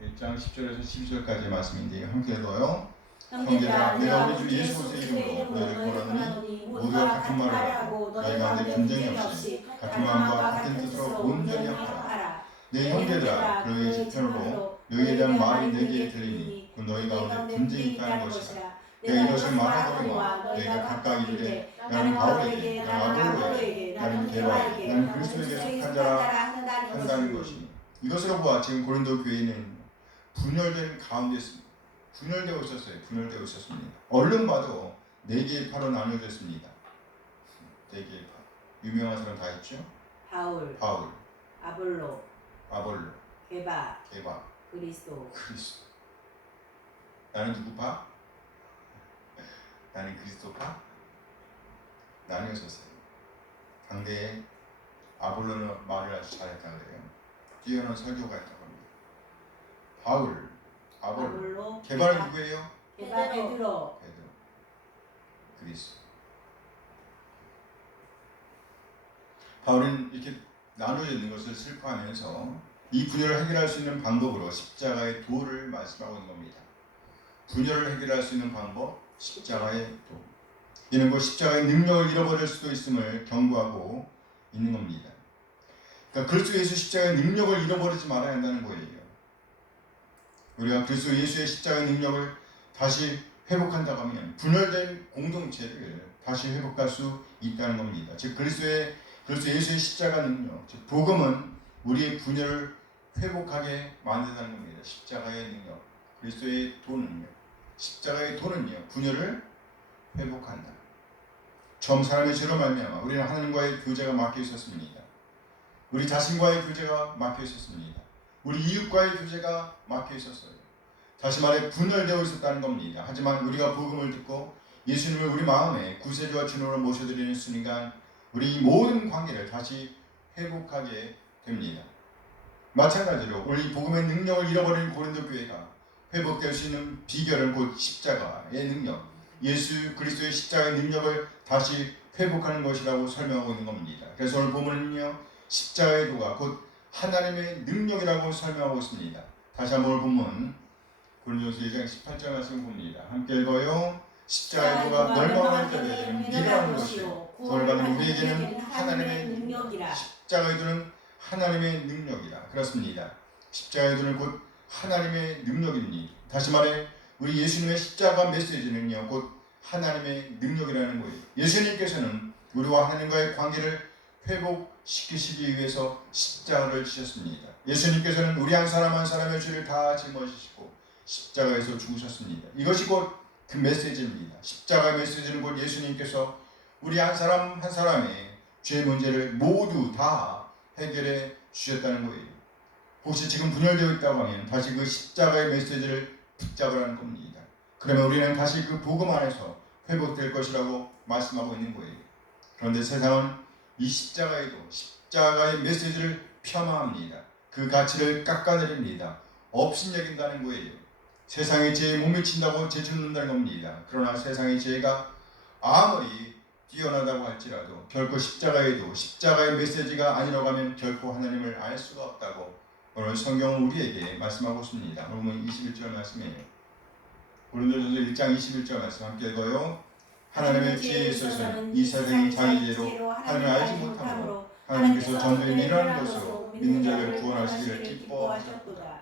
1장 10절에서 12절까지의 말씀인데요. 함께 읽어요. 형제들아, 내가 우리 주 예수 그리스도의 이름으로 너희를 권하노니 모두가 같은 말을 하고 너희 가운데 분쟁이 없이 같은 마음과 같은 뜻으로 온전히 합하라. 내 형제들아, 그러의 지편으로 너희에 대한 말이 내게 들리니 그 너희 가운데 분쟁이 있다는 것이라. 내가 이것을 말하거니와 너희가 각각 이르되 나는 바울에게, 나는 아볼로에게, 나는 게바에게, 나는 그리스도에게 속한 자라 한다는 것이니. 이것으로 보아 지금 고린도 교회는 분열된 가운데 있습니다. 분열되어 있었습니다. 얼른 봐도 4개의 파로 나뉘어졌습니다. 4개의 파. 유명한 사람 다 있죠? 바울, 아볼로, 게바, 그리스도. 나는 누구 파? 나는 그리스도 파? 나뉘어졌어요. 당대에 아볼로는 말을 아주 잘했다 그래요. 뛰어난 설교가 있다고 합니다. 바울, 아볼로, 게바는 누구예요? 게바 베드로. 그리스도. 바울은 이렇게 나누어져 있는 것을 슬퍼하면서 이 분열을 해결할 수 있는 방법으로 십자가의 도를 말씀하고 있는 겁니다. 분열을 해결할 수 있는 방법, 십자가의 도. 이는 곧 십자가의 능력을 잃어버릴 수도 있음을 경고하고 있는 겁니다. 그러니까 그리스도 예수 십자가의 능력을 잃어버리지 말아야 한다는 거예요. 우리가 그리스도 예수의 십자가의 능력을 다시 회복한다고 하면 분열된 공동체를 다시 회복할 수 있다는 겁니다. 즉 그리스도 예수의 십자가 능력, 즉 복음은 우리의 분열을 회복하게 만든다는 겁니다. 십자가의 능력, 그리스도의 도 능력, 십자가의 도는요 분열을 회복한다. 처음 사람의 죄로 말미암아 우리는 하나님과의 교제가 막혀 있었습니다. 우리 자신과의 교제가 막혀 있었습니다. 우리 이웃과의 교제가 막혀 있었어요. 다시 말해 분열되어 있었다는 겁니다. 하지만 우리가 복음을 듣고 예수님을 우리 마음에 구세주와 주님으로 모셔드리는 순간 우리 이 모든 관계를 다시 회복하게 됩니다. 마찬가지로 우리 복음의 능력을 잃어버린 고린도 교회가 회복될 수 있는 비결은 곧 십자가의 능력, 예수 그리스도의 십자가의 능력을 다시 회복하는 것이라고 설명하고 있는 겁니다. 그래서 오늘 본문은요 십자가의 도가 곧 하나님의 능력이라고 설명하고 있습니다. 다시 한번 본문 고린도서 2장 18절 말씀 봅니다. 함께 읽어요. 십자가의 도가 멸망할 때에는 미련한 것이요 구원받는 우리에게는 하나님의 능력이라. 십자가의 도는 하나님의 능력이라. 그렇습니다. 십자가의 도는 곧 하나님의 능력입니다. 다시 말해 우리 예수님의 십자가 메시지는요 곧 하나님의 능력이라는 거예요. 예수님께서는 우리와 하나님과의 관계를 회복시키시기 위해서 십자가를 지셨습니다. 예수님께서는 우리 한 사람 한 사람의 죄를 다 짊어지시고 십자가에서 죽으셨습니다. 이것이 곧 그 메시지입니다. 십자가 메시지는 곧 예수님께서 우리 한 사람 한 사람의 죄 문제를 모두 다 해결해 주셨다는 거예요. 혹시 지금 분열되어 있다고 하면 다시 그 십자가의 메시지를 붙잡으라는 겁니다. 그러면 우리는 다시 그 복음 안에서 회복될 것이라고 말씀하고 있는 거예요. 그런데 세상은 이 십자가의 메시지를 폄하합니다. 그 가치를 깎아내립니다. 업신여긴다는 거예요. 세상의 죄에 못 미친다고 제쳐놓는다는 겁니다. 그러나 세상의 죄가 아무리 뛰어나다고 할지라도 결코 십자가의 메시지가 아니라고 하면 결코 하나님을 알 수가 없다고 오늘 성경은 우리에게 말씀하고 있습니다. 오늘 21절 말씀이에요. 고린도전서 1장 21절 말씀 함께 읽어요. 하나님의 지혜에 있어서는 이 세상이 자기 지혜로 하나님을 알지 못하므로 하나님께서 전도에 미련한 것으로 믿는 자를 구원하시기를 기뻐하셨도다.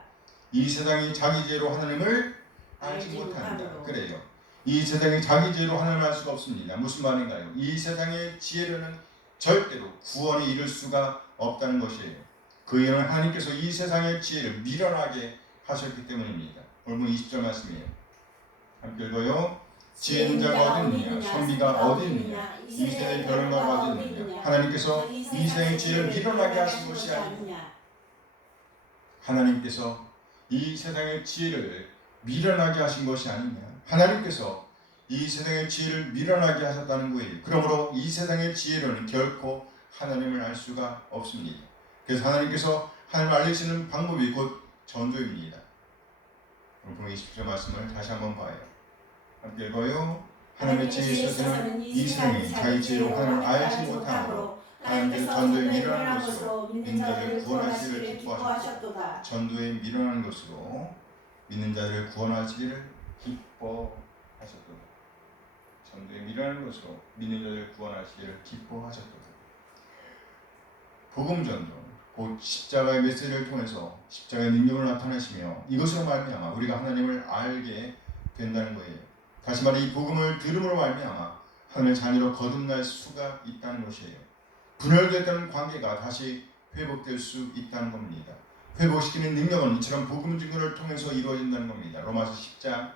이 세상이 자기 지혜로 하나님을 알지 못한다. 그래요. 이 이 세상이 자기 지혜로 하나님을 알 수가 없습니다. 무슨 말인가요? 이 세상의 지혜로는 절대로 구원에 이를 수가 없다는 것이에요. 그 이유는 하나님께서 이 세상의 지혜를 미련하게 하셨기 때문입니다. 오늘 본 20절 말씀이에요. 함께 읽어요. 지혜 있는 자가 어디 있느냐, 선비가 어디 있느냐, 이 세상의 변론가가 어디 있느냐. 하나님께서 이 세상의 지혜를 미련하게 하신 것이 아니냐. 하나님께서 이 세상의 지혜를 미련하게 하신 것이 아니냐. 하나님께서 이 세상의 지혜를 미련하게 하셨다는 거예요. 그러므로 이 세상의 지혜로는 결코 하나님을 알 수가 없습니다. 그래서 하나님께서 하나님을 알리시는 방법이 곧 전도입니다. 오늘 20절 말씀을 다시 한번 봐요. 함께 읽어요. 하나님의 지혜에 있어서는 이 세상이 자기 지혜로 하나님을 알지 못하므로 하나님께서 전도에 미련한 것으로 믿는 자들을 구원하시기를 기뻐하셨도다. 전도에 미련한 것으로 믿는 자들을 구원하시기를 기뻐하셨도다. 전도에 미련한 것으로 믿는 자들을 구원하시기를 기뻐하셨도다. 복음 전도, 곧 십자가의 메시지를 통해서 십자가의 능력을 나타내시며 이것으로 말미암아 우리가 하나님을 알게 된다는 거예요. 다시 말해 이 복음을 들음으로 말미암아 하나님의 자녀로 거듭날 수가 있다는 것이에요. 분열됐다는 관계가 다시 회복될 수 있다는 겁니다. 회복시키는 능력은 이처럼 복음 증거를 통해서 이루어진다는 겁니다. 로마서 10장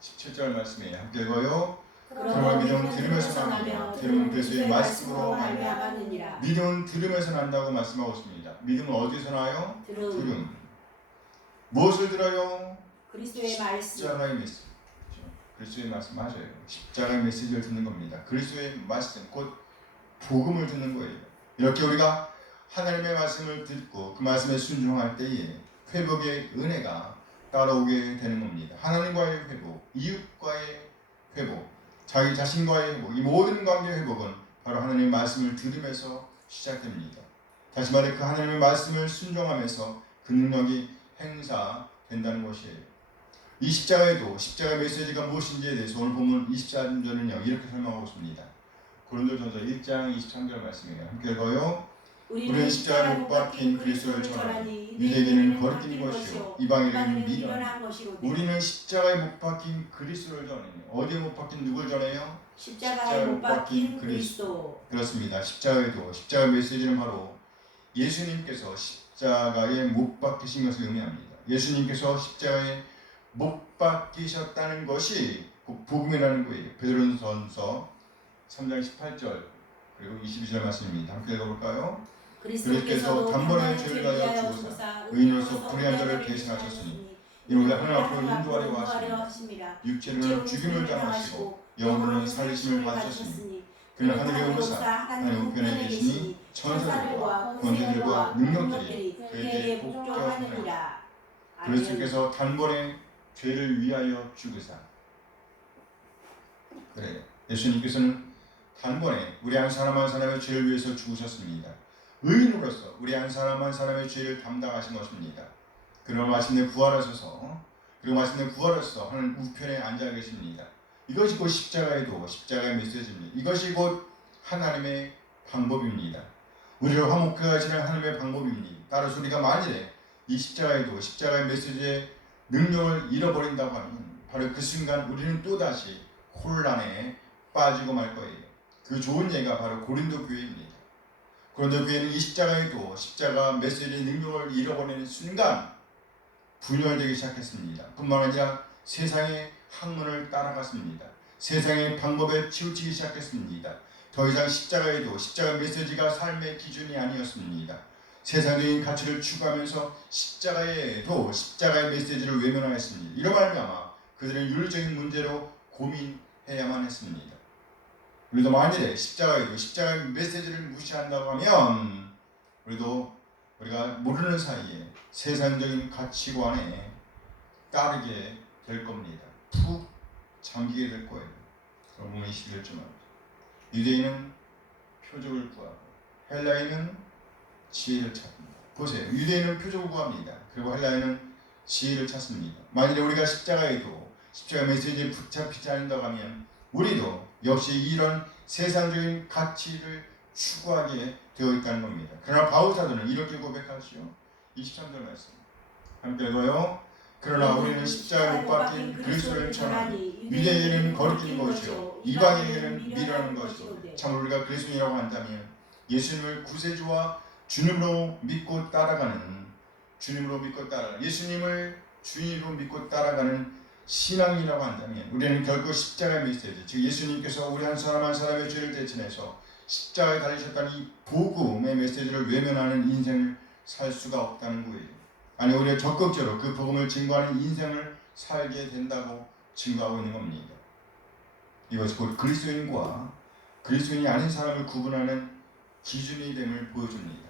17절 말씀이에요. 함께 읽어요. 그러나 믿음은 들음에서 나며 들음은 그리스도의 말씀으로 말미암았느니라. 믿음은 들음에서 난다고 말씀하고 있습니다. 믿음은 어디서 나요? 들음. 무엇을 들어요? 그리스도의 말씀. 십자가의 메시지. 그리스도의 말씀 맞아요. 십자가의 메시지를 듣는 겁니다. 그리스도의 말씀, 곧 복음을 듣는 거예요. 이렇게 우리가 하나님의 말씀을 듣고 그 말씀에 순종할 때에 회복의 은혜가 따라오게 되는 겁니다. 하나님과의 회복, 이웃과의 회복, 자기 자신과의 회복, 이 모든 관계의 회복은 바로 하나님의 말씀을 들으면서 시작됩니다. 다시 말해 그 하나님의 말씀을 순종하면서 그 능력이 행사된다는 것이에요. 이 십자가에도 십자가 메시지가 무엇인지에 대해서 오늘 본문 24절은요 이렇게 설명하고 있습니다. 고린도전서 1장 23절 말씀이에요. 함께 읽어요. 우리는 십자가에 못 박힌 그리스도를 전하니 유대인에게는 거리낀 것이요 이방인에게는 미련한 것이로. 우리는 십자가에 못 박힌 그리스도를 전해요. 어디에 못 박힌 누굴 전해요? 십자가에 못 박힌 그리스도. 그렇습니다. 십자가에도 십자가 메시지는 바로 예수님께서 십자가에 못 박히신 것을 의미합니다. 예수님께서 십자가에 못 박히셨다는 것이 복음이라는 거예요. 베드로전서 3장 18절 그리고 22절 말씀입니다. 함께 읽어볼까요? 그리스도께서 단번에 죄를 가져 죽으사 의인으로서 불의한 자를 대신하셨으니 이는 우리 하나님 앞으로 인도하려 하심이라. 육체로는 죽임을 당하시고 영으로는 살리심을 받으셨으니 그는 하늘에 오르사 하나님 우편에 계시니 천사들과 권세들과 능력들이 그에게 복종하느니라. 그리스도께서 단번에 죄를 위하여 죽으사. 그래요. 예수님께서는 단번에 우리 한 사람 한 사람의 죄를 위해서 죽으셨습니다. 의인으로서 우리 한 사람 한 사람의 죄를 담당하신 것입니다. 그러나 마침내 부활하셔서 하나님 우편에 앉아 계십니다. 이것이 곧 십자가에도 십자가의 메시지입니다. 이것이 곧 하나님의 방법입니다. 우리를 화목하게 하시는 하나님의 방법입니다. 따라서 우리가 만일에 이 십자가에도 십자가의 메시지의 능력을 잃어버린다고 하면 바로 그 순간 우리는 또다시 혼란에 빠지고 말 거예요. 그 좋은 예가 바로 고린도 교회입니다. 고린도 교회는 이 십자가에도 십자가 메시지의 능력을 잃어버리는 순간 분열되기 시작했습니다. 뿐만 아니라 세상의 학문을 따라갔습니다. 세상의 방법에 치우치기 시작했습니다. 더 이상 십자가에도 십자가 메시지가 삶의 기준이 아니었습니다. 세상적인 가치를 추구하면서 십자가에도 십자가의 메시지를 외면하였습니다. 이로 말미암아 그들은 윤리적인 문제로 고민해야만 했습니다. 우리도 만일에 십자가에도 십자가의 메시지를 무시한다고 하면 우리가 모르는 사이에 세상적인 가치관에 따르게 될 겁니다. 푹 잠기게 될 거예요. 그럼 21절만 유대인은 표적을 구하고 헬라인은 지혜를 찾습니다. 보세요. 유대인은 표적을 구합니다. 그리고 헬라인은 지혜를 찾습니다. 만일에 우리가 십자가에도 십자가 메시지에 붙잡히지 않는다고 하면 우리도 역시 이런 세상적인 가치를 추구하게 되어 있다는 겁니다. 그러나 바울 사도는 이렇게 고백하시오. 23절 말씀 함께 읽어요. 그러나 우리는 십자가에 못 박힌 그리스도를 전하니 유대인에게는 거리끼는 것이요 이방인에게는 미련한 것이요 참 우리가 그리스도인이라고 한다면 예수님을 구세주와 주님으로 믿고 따라가는 예수님을 주인으로 믿고 따라가는 신앙이라고 한다면 우리는 결코 십자가 메시지 즉 예수님께서 우리 한 사람 한 사람의 죄를 대신해서 십자가에 달리셨다는 이 복음의 메시지를 외면하는 인생을 살 수가 없다는 거예요. 아니 오히려 적극적으로 그 복음을 증거하는 인생을 살게 된다고 증거하고 있는 겁니다. 이것이 곧 그리스도인과 그리스도인이 아닌 사람을 구분하는 기준이 됨을 보여줍니다.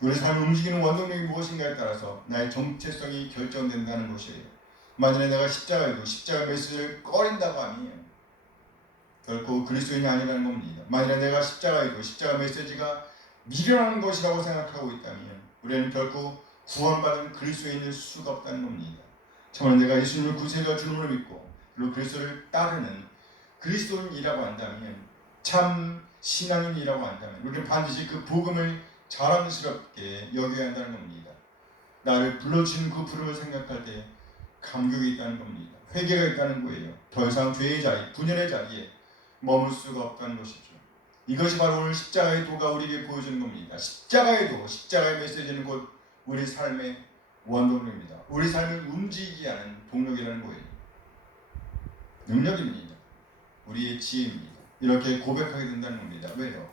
우리 삶을 움직이는 원동력이 무엇인가에 따라서 나의 정체성이 결정된다는 것이에요. 만약에 내가 십자가이고 십자가 메시지를 꺼린다고 하면 결코 그리스도인이 아니라는 겁니다. 만약에 내가 십자가이고 십자가 메시지가 미련한 것이라고 생각하고 있다면 우리는 결코 구원받은 그리스도인일 수가 없다는 겁니다. 정말 내가 예수님을 구세주와 주님으로 믿고 그리고 그리스도를 따르는 그리스도인이라고 한다면 참 신앙인이라고 한다면 우리는 반드시 그 복음을 자랑스럽게 여겨야 한다는 겁니다. 나를 불러주신 그 부름을 생각할 때 감격이 있다는 겁니다. 회개가 있다는 거예요. 더 이상 죄의 자리, 분열의 자리에 머물 수가 없다는 것이죠. 이것이 바로 오늘 십자가의 도가 우리에게 보여주는 겁니다. 십자가의 도, 십자가의 메시지는 곧 우리 삶의 원동력입니다. 우리 삶을 움직이게 하는 동력이라는 거예요. 능력입니다. 우리의 지혜입니다. 이렇게 고백하게 된다는 겁니다. 왜요?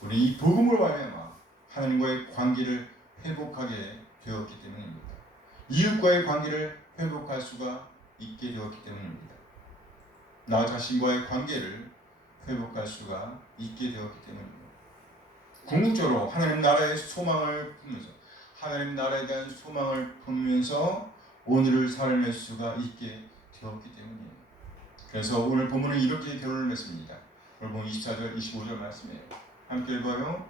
우리 이 복음으로 말미암아 하나님과의 관계를 회복하게 되었기 때문입니다. 이웃과의 관계를 회복할 수가 있게 되었기 때문입니다. 나 자신과의 관계를 회복할 수가 있게 되었기 때문입니다. 궁극적으로 하나님 나라의 소망을 품으면서 하나님 나라에 대한 소망을 품으면서 오늘을 살아낼 수가 있게 되었기 때문이에요. 그래서 오늘 본문은 이렇게 결론을 냈습니다. 오늘 본문 24절 25절 말씀이에요. 함께 읽어요.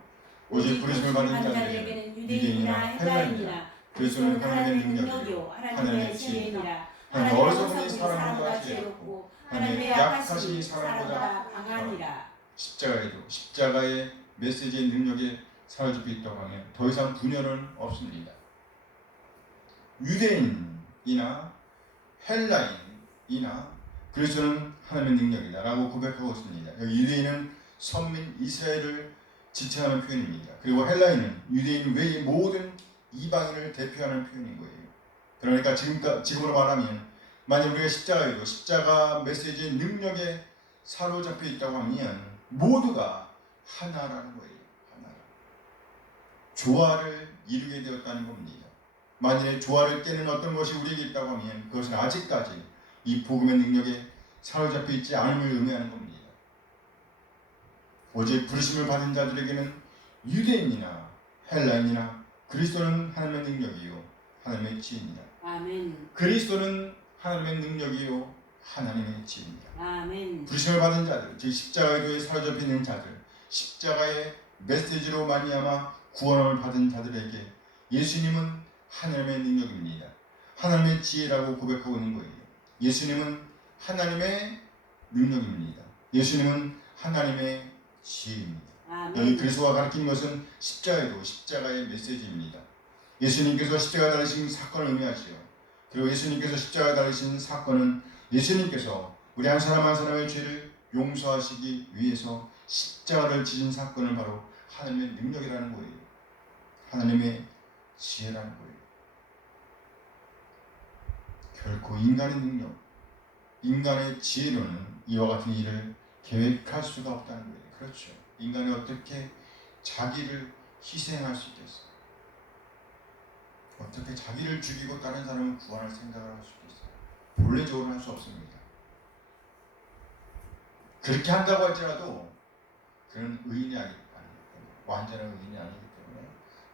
오직 부르심을 받은 자들에게는 유대인이나 헬라인이나 그리스도는 하나님의 능력이요 하나님의 지혜이니라. 하나님 어리석음이 사람보다 지혜롭고 하나님의 약하심이 사람보다 강하니라. 십자가의 메시지의 능력에 사로잡혀 있다고 하면 더 이상 분열은 없습니다. 유대인이나 헬라인이나 그리스도는 하나님의 능력이다 라고 고백하고 있습니다. 여기 유대인은 선민 이스라엘을 지칭하는 표현입니다. 그리고 헬라인은 유대인 외의 모든 이방인을 대표하는 표현인 거예요. 그러니까 지금으로 말하면 만약 우리가 십자가이고 십자가 메시지의 능력에 사로잡혀 있다고 하면 모두가 하나라는 거예요. 하나라. 조화를 이루게 되었다는 겁니다. 만일에 조화를 깨는 어떤 것이 우리에게 있다고 하면 그것은 아직까지 이 복음의 능력에 사로잡혀 있지 않음을 의미하는 겁니다. 오직 부르심을 받은 자들에게는 유대인이나 헬라인이나 그리스도는 하나님의 능력이요 하나님의 지혜입니다. 아멘. 그리스도는 하나님의 능력이요 하나님의 지혜입니다. 아멘. 부르심을 받은 자들, 즉 십자가의 도에 사로잡혀 있는 자들, 십자가의 메시지로 말미암아 구원을 받은 자들에게 예수님은 하나님의 능력입니다. 하나님의 지혜라고 고백하고 있는 거예요. 예수님은 하나님의 능력입니다. 예수님은 하나님의 지혜입니다. 아멘. 여기 그리스도가 가르친 것은 십자가의 메시지입니다. 예수님께서 십자가에 달리신 사건을 의미하지요. 그리고 예수님께서 십자가에 달리신 사건은 예수님께서 우리 한 사람 한 사람의 죄를 용서하시기 위해서 십자가를 지신 사건은 바로 하나님의 능력이라는 거예요. 하나님의 지혜라는 거예요. 결코 인간의 능력, 인간의 지혜로는 이와 같은 일을 계획할 수가 없다는 거예요. 그렇죠. 인간이 어떻게 자기를 희생할 수 있겠어요? 어떻게 자기를 죽이고 다른 사람을 구원할 생각을 할 수 있겠어요? 본래적으로는 할 수 없습니다. 그렇게 한다고 할지라도 그는 의인이 아니기 때문에 완전한 의인이 아니기 때문에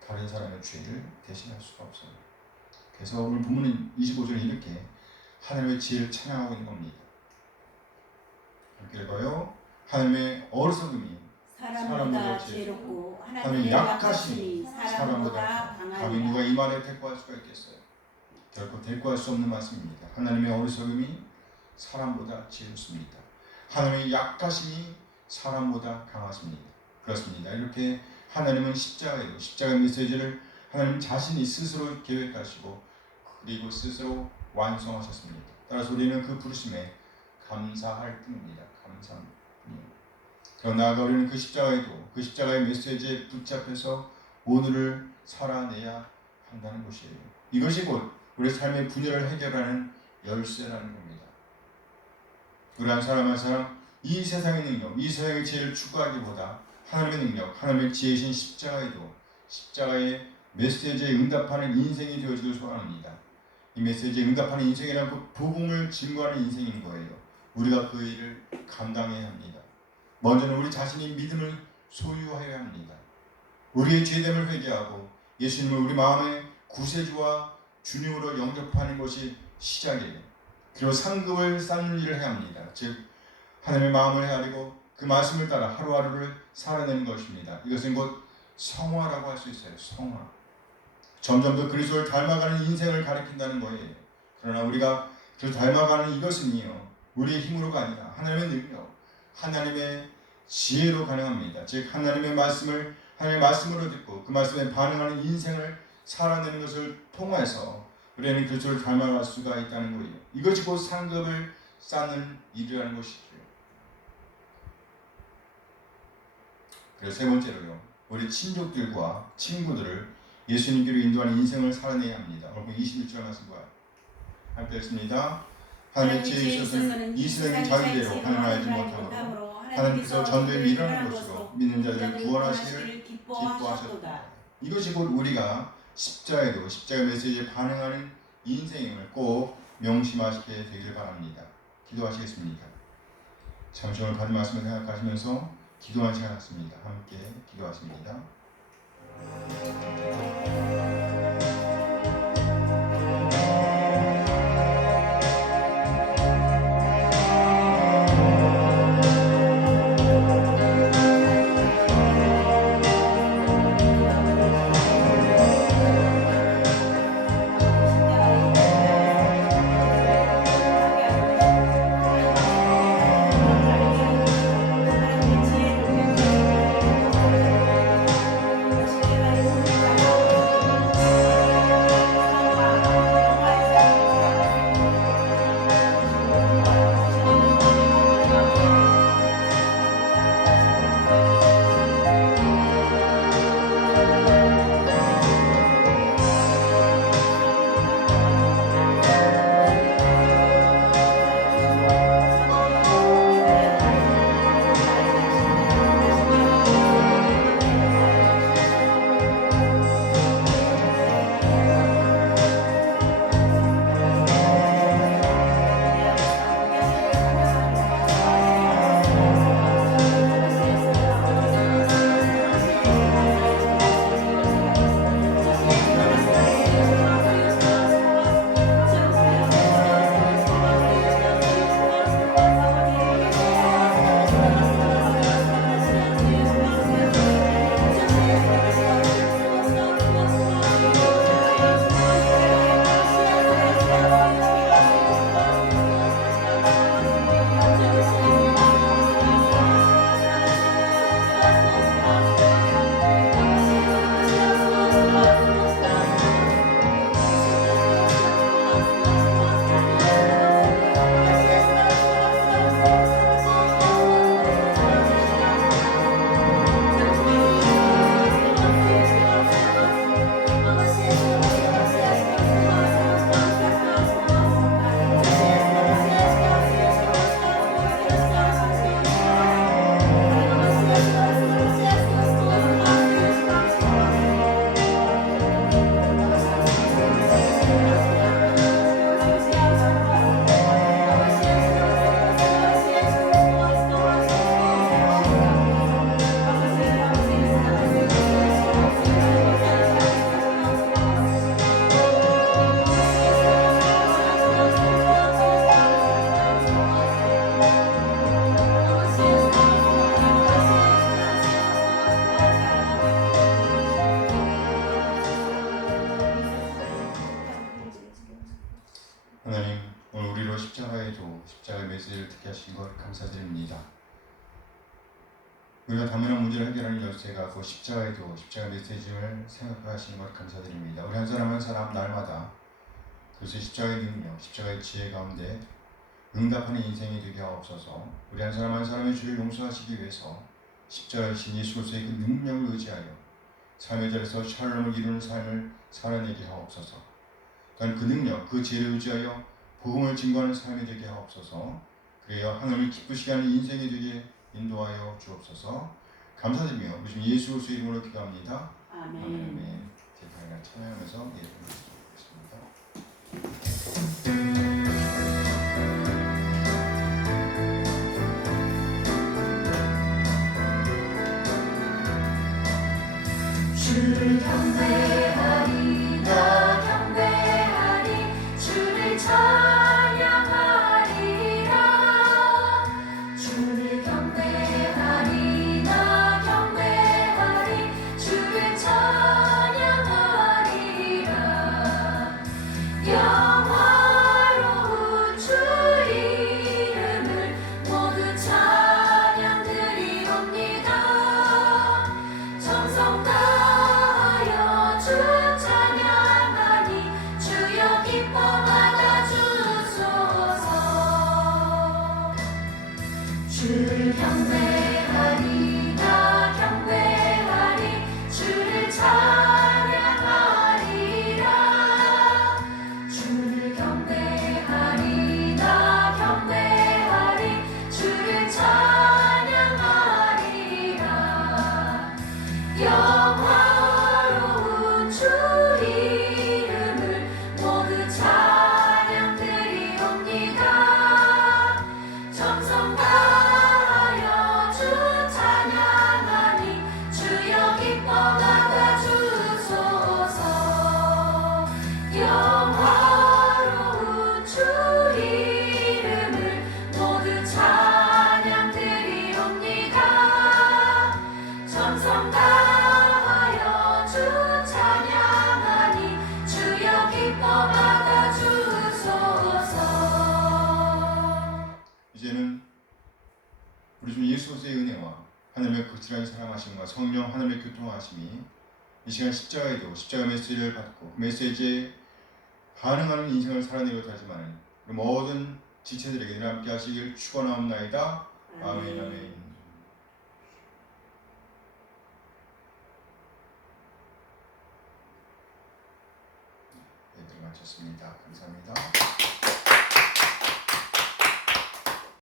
다른 사람의 죄를 대신할 수가 없어요. 그래서 오늘 본문은 25절에 이렇게 하나님의 지혜를 찬양하고 있는 겁니다. 이렇게 읽어요. 하나님의 어리석음이 사람보다 지혜롭고 하나님의 하나님의 약하심이 약하심이 사람보다 감히 강하니라. 누가 이 말에 대꾸할 수가 있겠어요? 결코 대꾸할 수 없는 말씀입니다. 하나님의 어리석음이 사람보다 지혜롭습니다. 하나님의 약하심이 사람보다 강하십니다. 그렇습니다. 이렇게 하나님은 십자가 메시지를 하나님 자신이 스스로 계획하시고 그리고 스스로 완성하셨습니다. 따라서 우리는 그 부르심에 감사할 뿐입니다. 감사합니다. 그러나 나아가 우리는 그 십자가에도 그 십자가의 메시지에 붙잡혀서 오늘을 살아내야 한다는 것이에요. 이것이 곧 우리 삶의 분열을 해결하는 열쇠라는 겁니다. 우리 한 사람 한 사람 이 세상의 능력, 이 세상의 지혜를 추구하기보다 하나님의 능력, 하나님의 지혜이신 십자가에도 십자가의 메시지에 응답하는 인생이 되어지길 소원합니다. 이 메시지에 응답하는 인생이란 그 복음을 증거하는 인생인 거예요. 우리가 그 일을 감당해야 합니다. 먼저는 우리 자신이 믿음을 소유하여야 합니다. 우리의 죄됨을 회개하고 예수님을 우리 마음의 구세주와 주님으로 영접하는 것이 시작이에요. 그리고 상급을 쌓는 일을 해야 합니다. 즉 하나님의 마음을 헤아리고 그 말씀을 따라 하루하루를 살아내는 것입니다. 이것은 곧 성화라고 할 수 있어요. 성화. 점점 더 그리스도를 닮아가는 인생을 가리킨다는 거예요. 그러나 우리가 그 닮아가는 이것은요, 우리의 힘으로가 아니라 하나님의 능력, 하나님의 지혜로 가능합니다. 즉 하나님의 말씀을 하나님의 말씀으로 듣고 그 말씀에 반응하는 인생을 살아내는 것을 통해서 우리는 그리스도를 닮아갈 수가 있다는 거예요. 이것이 곧 상급을 쌓는 일이라는 것이죠. 그래서 세 번째로요, 우리 친족들과 친구들을 예수님께로 인도하는 인생을 살아내야 합니다. 오늘 21절 말씀 봐요. 함께 했습니다. 하나님의 지혜에 있어서는 이 세상의 자기대로 하나님을 알지 못하므로 하나님께서 전도에 미련한 것으로 믿는 자들을 구원하시기를 기뻐하셨도다. 이것이 곧 우리가 십자가에도 십자가 메시지에 반응하는 인생임을 꼭 명심하시게 되기를 바랍니다. 기도하시겠습니다. 잠시 오늘 받은 말씀을 생각하시면서 기도하는 시간 갖습니다. 함께 기도하십니다. 하나님, 오늘 우리로 십자가에도 십자가의 메시지를 듣게 하신 것 감사드립니다. 우리가 당면한 문제를 해결하는 열쇠가 그 십자가에도 십자가 메시지를 생각하시는 것 감사드립니다. 우리 한 사람 한 사람 날마다 그래서 십자가의 능력, 십자가의 지혜 가운데 응답하는 인생이 되게 하옵소서. 우리 한 사람 한 사람의 죄를 용서하시기 위해서 십자가의 신 예수 그리스도의 그 능력을 의지하여 삶의 자리에서 샬롬을 이루는 삶을 살아내게 하옵소서. 또한 그 능력, 그 지혜를 의지하여 복음을 증거하는 삶이 되게 하옵소서. 그래야 하나님을 기쁘시게 하는 인생이 되게 인도하여 주옵소서. 감사드리며 우리 주 예수 그리스도의 이름으로 기도합니다. 아멘. 아멘. 제가 찬양하면서 예배를 드리겠습니다. 주를 경배하리 나 경배하리 주를 찬양하리라 주를 경배하리 나 경배하리 주를 찬양하리라 영화로운 주 이름을 모두 찬양드리옵니다 정성 다하여 주 찬양하니 주여 기뻐 받아주소서 주를 경배하리 나 경배하리 주를 찬양하리라 주를 경배하리 나 경배하리 주를 찬양하리라 영화로운 주 이름을 모두 찬양드리옵니다 정성 다하여 주 찬양하니 주여 기뻐 받아주소서 영화로운 주 이름을 모두 찬양드리옵니다 정성 다하여 주 찬양하니 주여 기뻐 받아주소서 이제는 우리 주 예수 그리스도의 은혜와 하나님의 극진하게 사랑하심과 성령 하나님의 교통하심이 이 시간 십자가에도 십자가 메시지를 받고 그 메시지에 반응하는 인생을 살아내려고 하지만 모든 지체들에게 늘 함께 하시길 축원하옵나이다. 아멘 아멘. 예배를 마쳤습니다. 감사합니다.